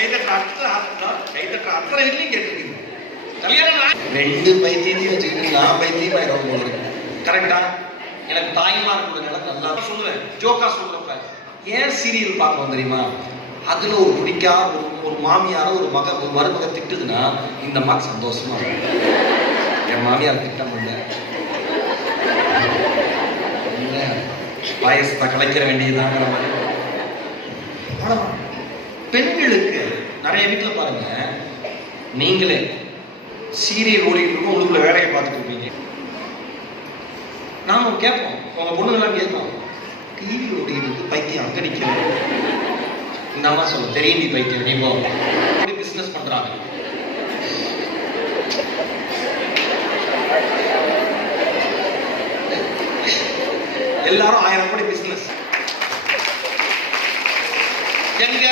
கைதட்ட அத்தனை வீட்லையும் கேட்டிருக்கீங்க. கல்யாணம் 2 பைத்தியத்தையும் வச்சுக்கிட்டு நான் பைத்தியம் ஆயிடும் போல இருக்கு. கரெக்டா? எனக்கு தாய்மார்களோட நிலை நல்லா சொல்லுவேன், ஜோக்கா சொல்றப்ப. ஏன் சீரியல் பார்க்க தெரியுமா? அதுல ஒரு பிடிக்கா ஒரு மாமியார ஒரு மருமக திட்டுதுன்னா இந்த மாதிரி சந்தோஷமா இருக்கும். என் மாமியார் திட்டம் இல்லை, பாயசத்தை கலைக்கிற வேண்டியதாங்கிற மாதிரி. பெண்களுக்கு நிறைய வீட்டுல பாருங்க, நீங்களே சீரியல் ஓடிட்டு இருக்கோம், உங்களுக்குள்ள வேலையை பார்த்துட்டு இருப்பீங்க. நாம கேட்போம், உங்க பொண்ணுங்கெல்லாம் கேட்போம், டிவி ஓடிட்டு இருக்கு, பைத்தியம் அங்க நிக்கிறேன். இந்த அம்மா சொல்ல தெரியும், நீ பைத்தியம், நீ போ. அப்படி பிசினஸ் பண்றாங்க. எல்லாரும் 1000 கோடி பிசினஸ். எங்க